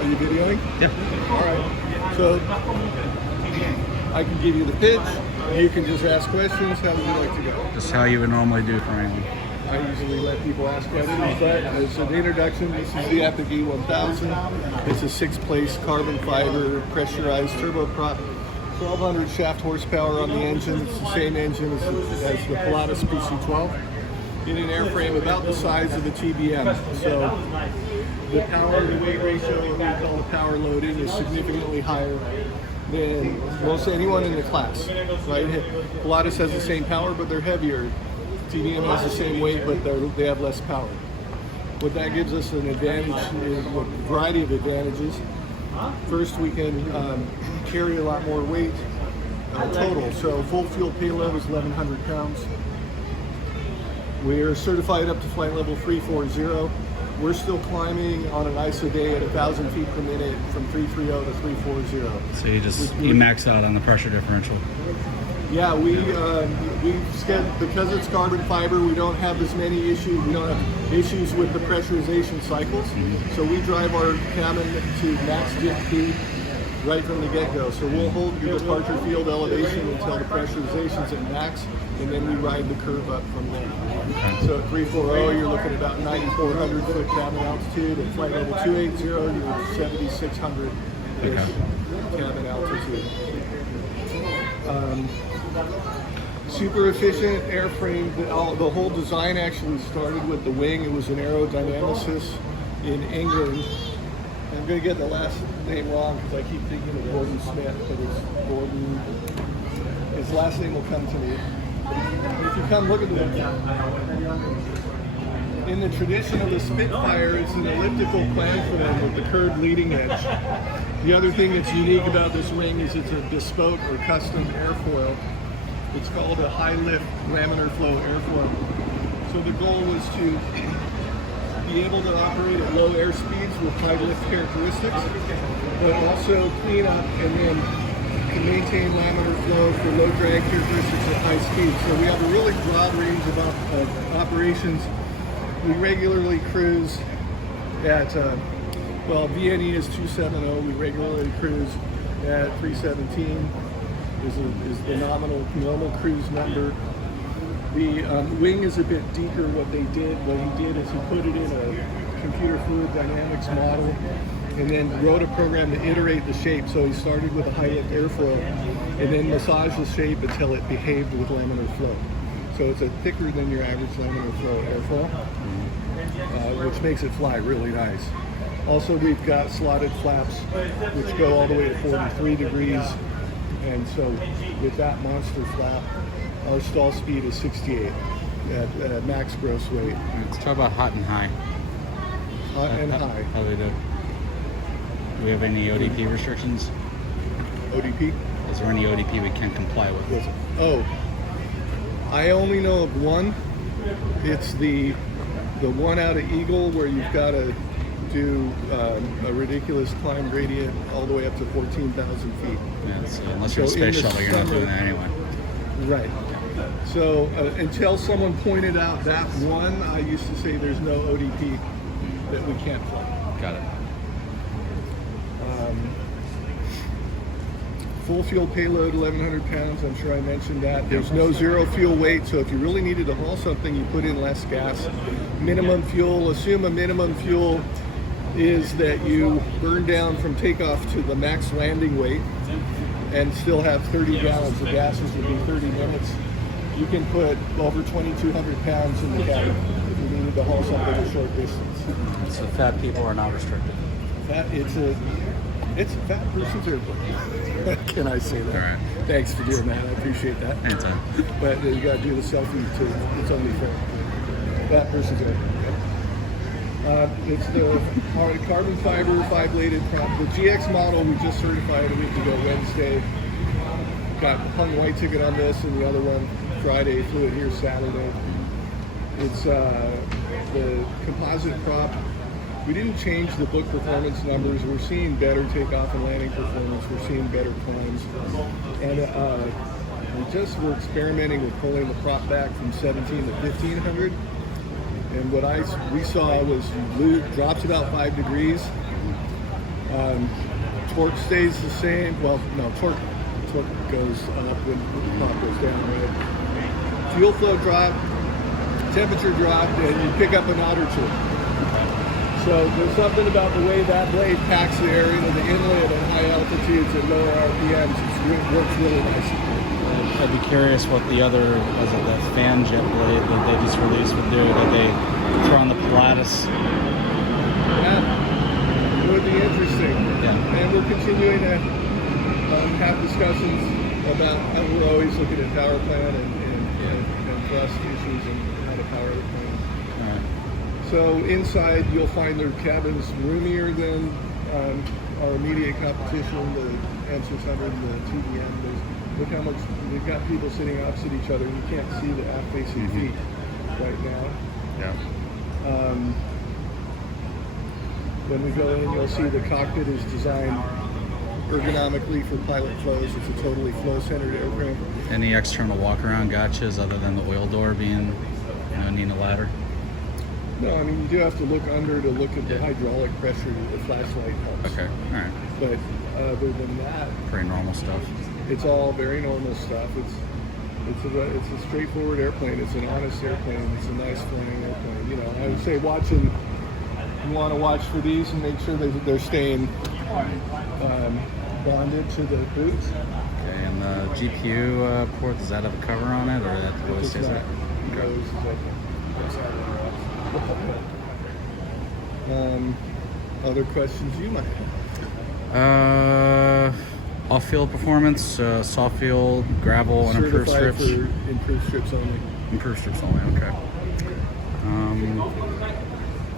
Are you videoing? Yeah. All right. So I can give you the pitch. You can just ask questions. How would you like to go? Just how you would normally do for anyone. I usually let people ask questions, but as an introduction, this is the Odp 1000. It's a 6-place carbon fiber pressurized turboprop, 1200 shaft horsepower on the engine. It's the same engine as the Pilatus PC12 in an airframe about the size of a TBM. So the power to weight ratio, what we call the power loading, is significantly higher than most anyone in the class, right? Pilatus has the same power, but they're heavier. TBM has the same weight, but they have less power. What that gives us an advantage is a variety of advantages. First, we can carry a lot more weight total. So full fuel payload is 1,100 pounds. We're certified up to flight level 340. We're still climbing on an ISO day at 1,000 feet per minute from 330 to 340. So you max out on the pressure differential. Yeah, because it's carbon fiber, we don't have as many issues. We don't have issues with the pressurization cycles. So we drive our cabin to max jet speed right from the get-go. So we'll hold your departure field elevation until the pressurization's at max, and then we ride the curve up from there. Okay. So at 340, you're looking at about 9,400 foot cabin altitude. At flight level 280, you're 7,600-ish cabin altitude. Super efficient airframe. The whole design actually started with the wing. It was an aerodynamicist in England. I'm going to get the last name wrong because I keep thinking of Gordon Smith, but it's Gordon. His last name will come to me. If you come look at the in the tradition of the Spitfire, it's an elliptical planform with the curved leading edge. The other thing that's unique about this wing is it's a bespoke or custom airfoil. It's called a high lift laminar flow airfoil. So the goal was to be able to operate at low air speeds with high lift characteristics, but also clean up and then to maintain laminar flow for low drag characteristics at high speed. So we have a really broad range of operations. We regularly cruise at, VNE is 270. We regularly cruise at 317 is the normal cruise number. The wing is a bit deeper. What he did is he put it in a computer fluid dynamics model and then wrote a program to iterate the shape. So he started with a high lift airfoil and then massaged the shape until it behaved with laminar flow. So it's a thicker than your average laminar flow airfoil, which makes it fly really nice. Also, we've got slotted flaps, which go all the way to 43 degrees. And so with that monster flap, our stall speed is 68 at max gross weight. Let's talk about hot and high. Hot and high. How they do? Do we have any ODP restrictions? ODP? Is there any ODP we can't comply with? Oh, I only know of one. It's the one out of Eagle where you've got to do a ridiculous climb gradient all the way up to 14,000 feet. Yeah, so unless you're a space shuttle, you're not doing that anyway. Right. So until someone pointed out that one, I used to say there's no ODP that we can't fly. Got it. Full fuel payload, 1,100 pounds. I'm sure I mentioned that. There's no zero fuel weight, so if you really needed to haul something, you put in less gas. Minimum fuel, assume a minimum fuel is that you burn down from takeoff to the max landing weight and still have 30 gallons of gas, which would be 30 minutes. You can put over 2,200 pounds in the cabin if you needed to haul something a short distance. So fat people are not restricted. It's a fat person's airplane. Can I say that? All right. Thanks for doing that. I appreciate that. Anytime. But you got to do the selfie too. It's only fair. Fat person's airplane. It's the carbon fiber 5-bladed prop. The GX model we just certified a week ago Wednesday. Got hung white ticket on this, and the other one Friday. Flew it here Saturday. It's the composite prop. We didn't change the book performance numbers. We're seeing better takeoff and landing performance. We're seeing better climbs. And we're experimenting with pulling the prop back from 17 to 1,500. And what we saw was drops about 5 degrees. Torque stays the same. Well, no, torque goes up when the pump goes down, right? Fuel flow drop, temperature drop, and you pick up a knot or two. So there's something about the way that blade packs the air into the inlet at high altitudes and lower RPMs. It works really nicely. I'd be curious what the other, was it that fan jet blade that they just released would do, that they throw on the Pilatus. Yeah, it would be interesting. Yeah. And we're continuing to have discussions about how we're always looking at power plant and thrust issues and how to power the plane. All right. So inside you'll find their cabins roomier than our immediate competition, the M600 and the TBM. Look how much, we've got people sitting opposite each other and you can't see the aft-facing feet right now. Yeah. When we go in, you'll see the cockpit is designed ergonomically for pilot flows. It's a totally flow-centered airframe. Any external walk-around gotchas other than the oil door being, needing a ladder? No, I mean, you do have to look under to look at the hydraulic pressure. The flashlight helps. Okay, all right. But other than that, Pretty normal stuff. it's all very normal stuff. It's a straightforward airplane. It's an honest airplane. It's a nice flying airplane. I would say you want to watch for these and make sure they're staying bonded to the boots. Okay, and the GPU port, does that have a cover on it, or that really stays there? Other questions you might have? Off-field performance, soft field, gravel, and improved Certified strips. for improved strips only. Improved strips only. Okay.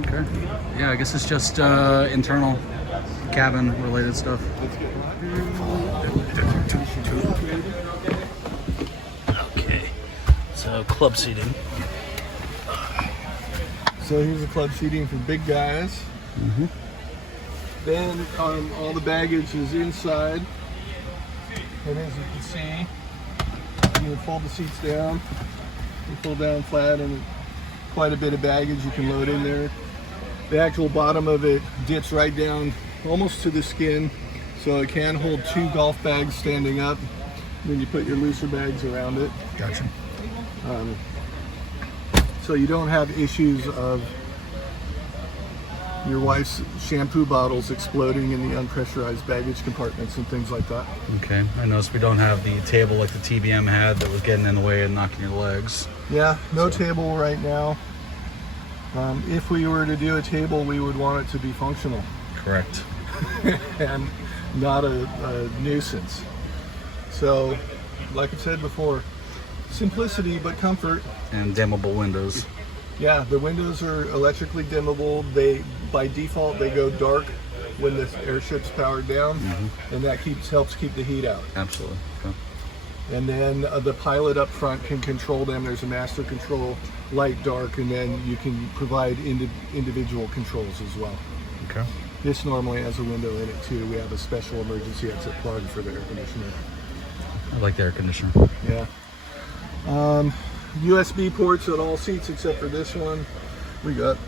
Okay. Yeah, I guess it's just internal cabin-related stuff. Let's get Okay. So club seating. So here's the club seating for big guys. Then all the baggage is inside. And as you can see, you fold the seats down, you pull down flat, and quite a bit of baggage you can load in there. The actual bottom of it dips right down almost to the skin, so it can hold 2 golf bags standing up. Then you put your looser bags around it. Gotcha. So you don't have issues of your wife's shampoo bottles exploding in the unpressurized baggage compartments and things like that. Okay. I noticed we don't have the table like the TBM had that was getting in the way and knocking your legs. Yeah, no table right now. If we were to do a table, we would want it to be functional Correct. and not a nuisance. So, like I said before, simplicity but comfort. And dimmable windows. Yeah, the windows are electrically dimmable. By default, they go dark when the airship's powered down, and that helps keep the heat out. Absolutely. Okay. And then the pilot up front can control them. There's a master control, light, dark, and then you can provide individual controls as well. Okay. This normally has a window in it too. We have a special emergency exit plug for the air conditioner. I like the air conditioner. Yeah. USB ports at all seats except for this one. We got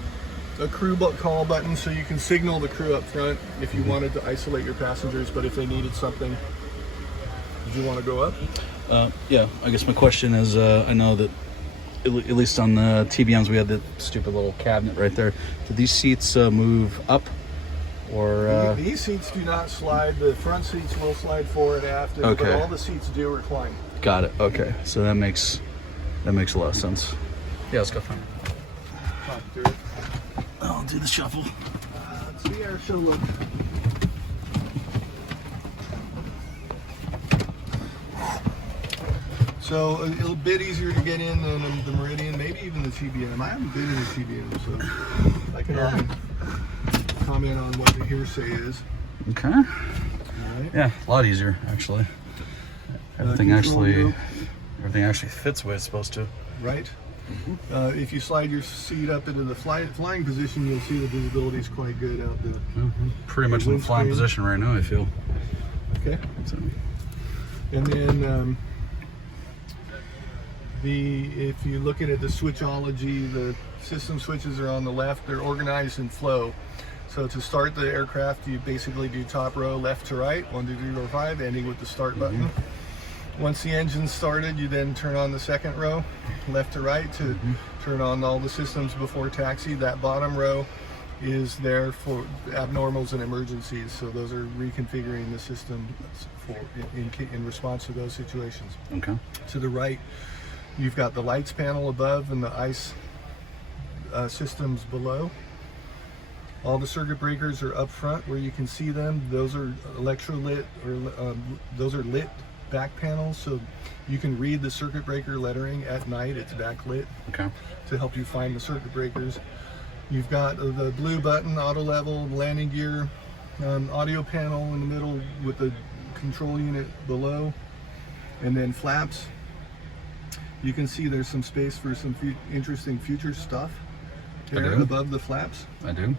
a crew call button so you can signal the crew up front if you wanted to isolate your passengers, but if they needed something. Did you want to go up? Yeah, I guess my question is, I know that at least on the TBMs we had the stupid little cabinet right there. Do these seats move up, or? These seats do not slide. The front seats will slide forward and aft, Okay. but all the seats do recline. Got it. Okay, so that makes a lot of sense. Yeah, let's go front. Talk through it. I'll do the shuffle. Let's see our show look. So a bit easier to get in than the Meridian, maybe even the TBM. I haven't been in the TBM, so I can comment on what the hearsay is. Okay. All right. Yeah, a lot easier actually. Everything actually fits the way it's supposed to. Right. If you slide your seat up into the flying position, you'll see the visibility is quite good out there. Pretty much in the flying position right now, I feel. Okay. So, And then if you're looking at the switchology, the system switches are on the left. They're organized in flow. So to start the aircraft, you basically do top row left to right, 1, 2, 3, 4, 5, ending with the start button. Once the engine's started, you then turn on the second row, left to right, to turn on all the systems before taxi. That bottom row is there for abnormals and emergencies. So those are reconfiguring the system for in response to those situations. Okay. To the right, you've got the lights panel above and the ice systems below. All the circuit breakers are up front where you can see them. Those are electrolit, or those are lit back panels, so you can read the circuit breaker lettering at night. It's backlit to help you find the circuit breakers. You've got the blue button, auto level, landing gear, audio panel in the middle with the control unit below, and then flaps. You can see there's some space for some interesting future stuff there above the flaps. I do.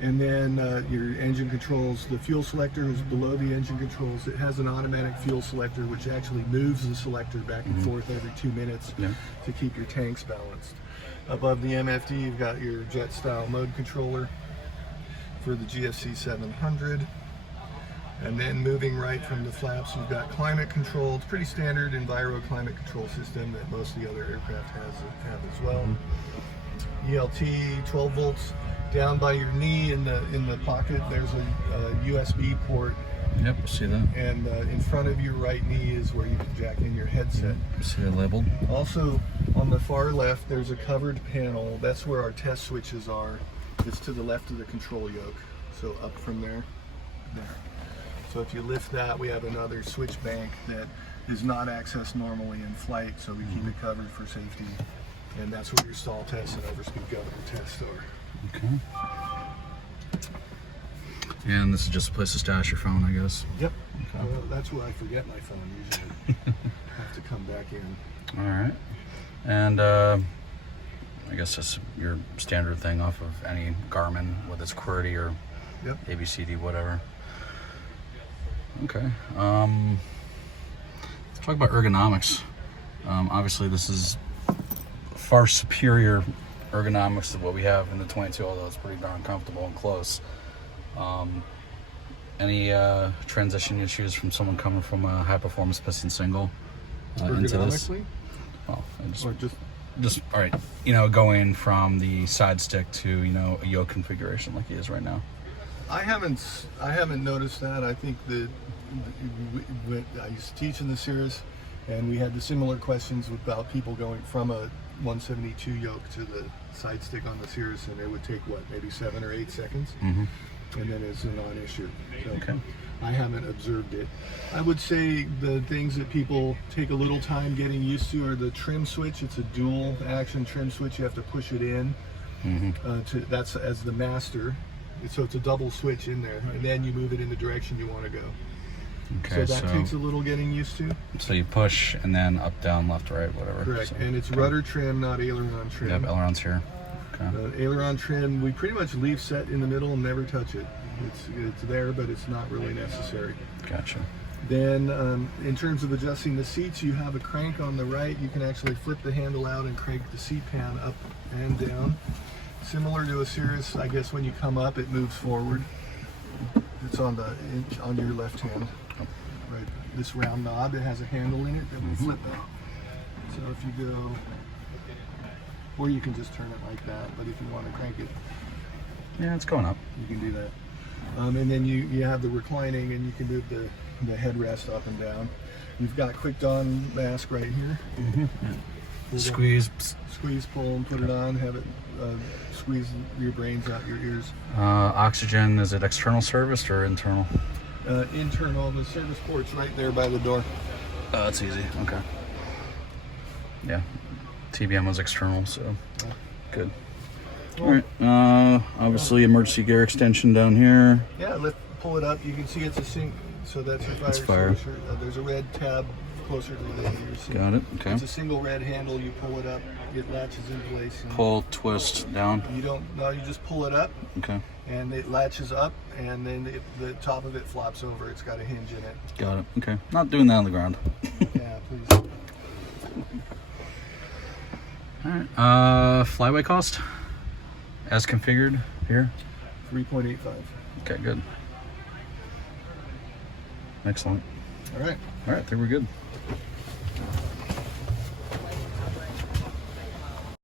And then your engine controls, the fuel selector is below the engine controls. It has an automatic fuel selector which actually moves the selector back and forth every 2 minutes to keep your tanks balanced. Above the MFD, you've got your jet style mode controller for the GFC 700. And then moving right from the flaps, you've got climate control. It's pretty standard Enviro climate control system that most of the other aircraft have as well. ELT, 12 volts. Down by your knee in the pocket, there's a USB port. Yep, see that. And in front of your right knee is where you can jack in your headset. See it labeled. Also, on the far left, there's a covered panel. That's where our test switches are. It's to the left of the control yoke. So up from there. So if you lift that, we have another switch bank that is not accessed normally in flight, so we keep it covered for safety. And that's where your stall test and overspeed governor tests are. Okay. And this is just a place to stash your phone, I guess. Yep. Okay. Well, that's where I forget my phone usually. Have to come back in. All right. And I guess that's your standard thing off of any Garmin, whether it's QWERTY or ABCD, whatever. Okay. Let's talk about ergonomics. Obviously, this is far superior ergonomics to what we have in the 22, although it's pretty darn comfortable and close. Any transition issues from someone coming from a high performance piston single into this? Well, just all right. You know, going from the side stick to a yoke configuration like he is right now. I haven't noticed that. I think that I used to teach in the Cirrus, and we had the similar questions about people going from a 172 yoke to the side stick on the Cirrus, and it would take maybe 7 or 8 seconds, and then it's a non-issue. So I haven't observed it. I would say the things that people take a little time getting used to are the trim switch. It's a dual action trim switch. You have to push it in. That's as the master. So it's a double switch in there, and then you move it in the direction you want to go. Okay, so that takes a little getting used to. So you push and then up, down, left, right, whatever. Correct, so, and it's rudder trim, not aileron trim. Yep, aileron's here. Okay. The aileron trim, we pretty much leave set in the middle and never touch it. It's there, but it's not really necessary. Gotcha. Then in terms of adjusting the seats, you have a crank on the right. You can actually flip the handle out and crank the seat pan up and down. Similar to a Cirrus, I guess when you come up, it moves forward. It's on your left hand. Right, this round knob, it has a handle in it that will flip out. So if you go, or you can just turn it like that, but if you want to crank it, yeah, it's going up. you can do that. And then you have the reclining, and you can move the headrest up and down. You've got quick don mask right here. Squeeze. Squeeze, pull, and put it on. Have it squeeze your brains out your ears. Oxygen, is it external serviced or internal? Internal. The service port's right there by the door. Oh, that's easy. Okay. Yeah. TBM was external, so good. All right. Obviously, emergency gear extension down here. Yeah, pull it up. You can see it's a sync. So that's your fire. It's fire. extinguisher. There's a red tab closer to the seat. Got it. Okay. It's a single red handle. You pull it up. It latches in place. And Pull, twist, down. you don't. No, you just pull it up. Okay. And it latches up, and then the top of it flops over. It's got a hinge in it. Got it. Okay. Not doing that on the ground. Yeah, please. All right. Flyway cost as configured here. 3.85. Okay, good. Excellent. All right. All right, I think we're good.